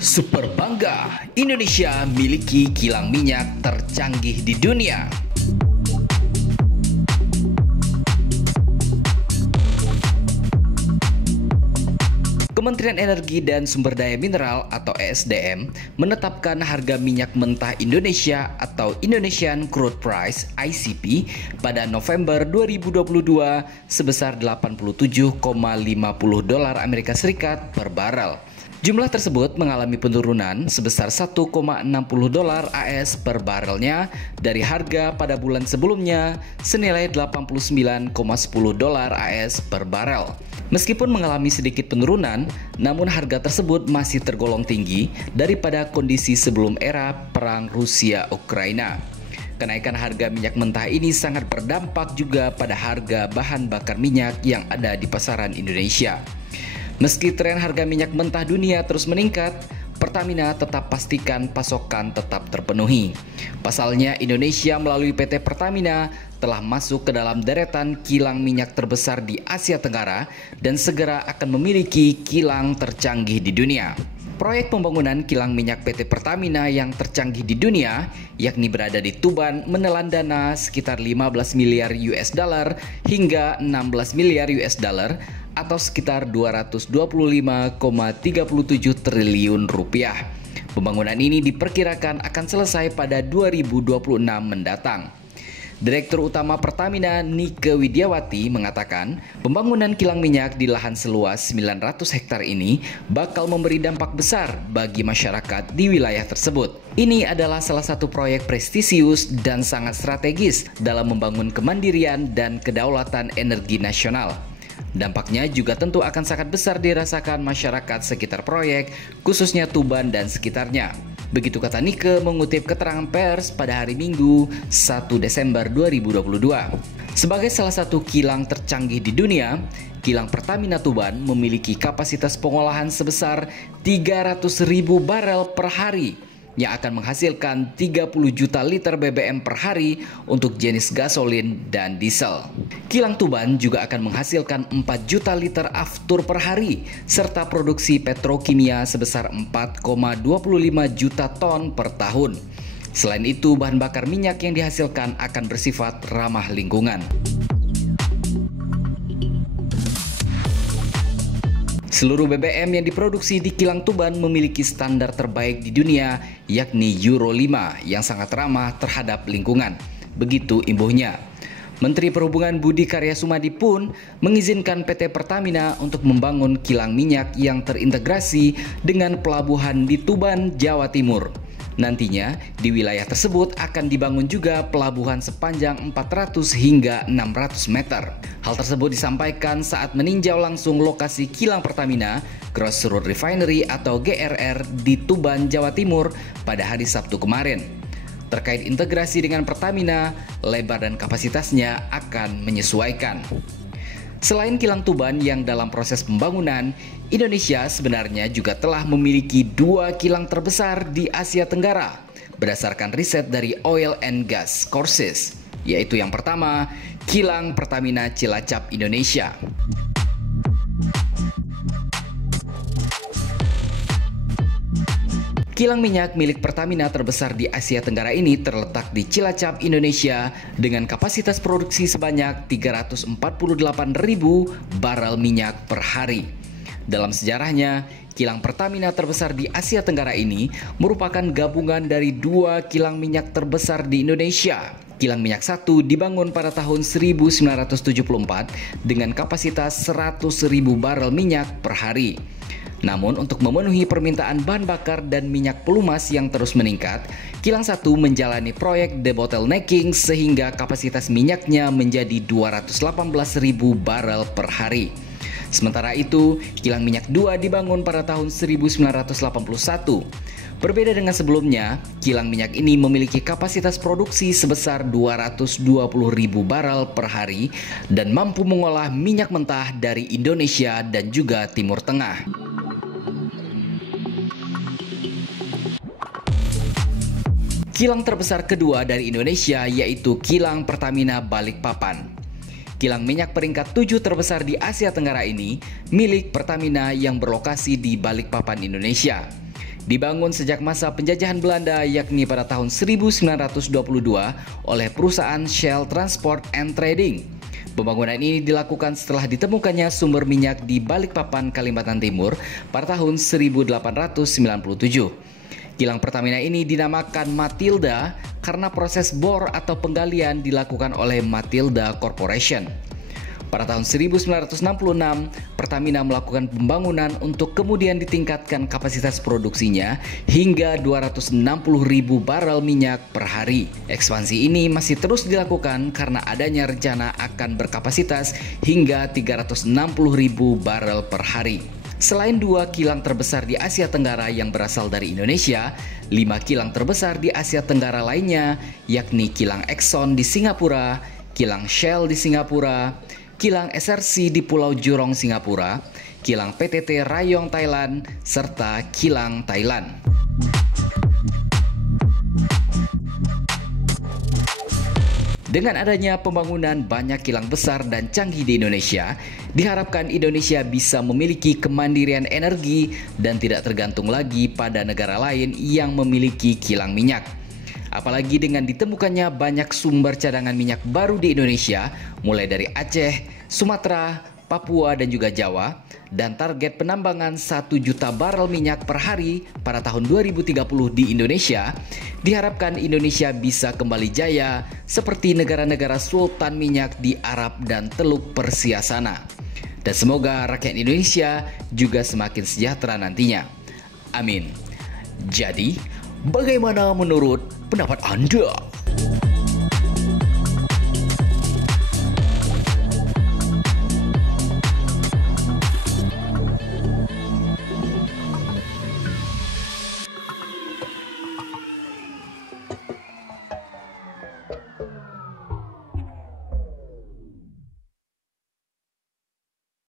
Super bangga, Indonesia miliki kilang minyak tercanggih di dunia. Kementerian Energi dan Sumber Daya Mineral atau ESDM menetapkan harga minyak mentah Indonesia atau Indonesian Crude Price (ICP) pada November 2022 sebesar 87,50 dolar Amerika Serikat per barel. Jumlah tersebut mengalami penurunan sebesar 1,60 dolar AS per barelnya dari harga pada bulan sebelumnya senilai 89,10 dolar AS per barel. Meskipun mengalami sedikit penurunan, namun harga tersebut masih tergolong tinggi daripada kondisi sebelum era perang Rusia-Ukraina. Kenaikan harga minyak mentah ini sangat berdampak juga pada harga bahan bakar minyak yang ada di pasaran Indonesia. Meski tren harga minyak mentah dunia terus meningkat, Pertamina tetap pastikan pasokan tetap terpenuhi. Pasalnya, Indonesia melalui PT Pertamina telah masuk ke dalam deretan kilang minyak terbesar di Asia Tenggara dan segera akan memiliki kilang tercanggih di dunia. Proyek pembangunan kilang minyak PT Pertamina yang tercanggih di dunia, yakni berada di Tuban, menelan dana sekitar 15 miliar US dollar hingga 16 miliar US dollar atau sekitar 225,37 triliun rupiah. Pembangunan ini diperkirakan akan selesai pada 2026 mendatang. Direktur Utama Pertamina Nike Widiawati mengatakan pembangunan kilang minyak di lahan seluas 900 hektar ini bakal memberi dampak besar bagi masyarakat di wilayah tersebut. Ini adalah salah satu proyek prestisius dan sangat strategis dalam membangun kemandirian dan kedaulatan energi nasional. Dampaknya juga tentu akan sangat besar dirasakan masyarakat sekitar proyek, khususnya Tuban dan sekitarnya. Begitu kata Nike mengutip keterangan pers pada hari Minggu 1 Desember 2022. Sebagai salah satu kilang tercanggih di dunia, kilang Pertamina Tuban memiliki kapasitas pengolahan sebesar 300.000 barel per hari yang akan menghasilkan 30 juta liter BBM per hari untuk jenis gasolin dan diesel. Kilang Tuban juga akan menghasilkan 4 juta liter aftur per hari, serta produksi petrokimia sebesar 4,25 juta ton per tahun. Selain itu, bahan bakar minyak yang dihasilkan akan bersifat ramah lingkungan. Seluruh BBM yang diproduksi di kilang Tuban memiliki standar terbaik di dunia, yakni Euro 5 yang sangat ramah terhadap lingkungan. Begitu imbuhnya. Menteri Perhubungan Budi Karya Sumadi pun mengizinkan PT Pertamina untuk membangun kilang minyak yang terintegrasi dengan pelabuhan di Tuban, Jawa Timur. Nantinya, di wilayah tersebut akan dibangun juga pelabuhan sepanjang 400 hingga 600 meter. Hal tersebut disampaikan saat meninjau langsung lokasi kilang Pertamina Crossroad Refinery atau GRR di Tuban, Jawa Timur pada hari Sabtu kemarin. Terkait integrasi dengan Pertamina, lebar dan kapasitasnya akan menyesuaikan. Selain kilang Tuban yang dalam proses pembangunan, Indonesia sebenarnya juga telah memiliki 2 kilang terbesar di Asia Tenggara berdasarkan riset dari Oil and Gas Courses, yaitu yang pertama, Kilang Pertamina Cilacap Indonesia. Kilang minyak milik Pertamina terbesar di Asia Tenggara ini terletak di Cilacap, Indonesia dengan kapasitas produksi sebanyak 348.000 barel minyak per hari. Dalam sejarahnya, kilang Pertamina terbesar di Asia Tenggara ini merupakan gabungan dari 2 kilang minyak terbesar di Indonesia. Kilang minyak 1 dibangun pada tahun 1974 dengan kapasitas 100.000 barel minyak per hari. Namun untuk memenuhi permintaan bahan bakar dan minyak pelumas yang terus meningkat, Kilang 1 menjalani proyek debottlenecking sehingga kapasitas minyaknya menjadi 218.000 barel per hari. Sementara itu, Kilang minyak 2 dibangun pada tahun 1981. Berbeda dengan sebelumnya, kilang minyak ini memiliki kapasitas produksi sebesar 220.000 barel per hari dan mampu mengolah minyak mentah dari Indonesia dan juga Timur Tengah. Kilang terbesar kedua dari Indonesia yaitu Kilang Pertamina Balikpapan. Kilang minyak peringkat 7 terbesar di Asia Tenggara ini milik Pertamina yang berlokasi di Balikpapan, Indonesia. Dibangun sejak masa penjajahan Belanda yakni pada tahun 1922 oleh perusahaan Shell Transport and Trading. Pembangunan ini dilakukan setelah ditemukannya sumber minyak di Balikpapan, Kalimantan Timur pada tahun 1897. Kilang Pertamina ini dinamakan Matilda karena proses bor atau penggalian dilakukan oleh Matilda Corporation. Pada tahun 1966, Pertamina melakukan pembangunan untuk kemudian ditingkatkan kapasitas produksinya hingga 260.000 barel minyak per hari. Ekspansi ini masih terus dilakukan karena adanya rencana akan berkapasitas hingga 360.000 barel per hari. Selain 2 kilang terbesar di Asia Tenggara yang berasal dari Indonesia, 5 kilang terbesar di Asia Tenggara lainnya yakni kilang Exxon di Singapura, kilang Shell di Singapura, kilang SRC di Pulau Jurong, Singapura, kilang PTT Rayong, Thailand, serta kilang Thailand. Dengan adanya pembangunan banyak kilang besar dan canggih di Indonesia, diharapkan Indonesia bisa memiliki kemandirian energi dan tidak tergantung lagi pada negara lain yang memiliki kilang minyak. Apalagi dengan ditemukannya banyak sumber cadangan minyak baru di Indonesia, mulai dari Aceh, Sumatera, Papua, dan juga Jawa, dan target penambangan 1 juta barel minyak per hari pada tahun 2030 di Indonesia, diharapkan Indonesia bisa kembali jaya seperti negara-negara sultan minyak di Arab dan Teluk Persia sana. Dan semoga rakyat Indonesia juga semakin sejahtera nantinya. Amin. Jadi, bagaimana menurut pendapat Anda?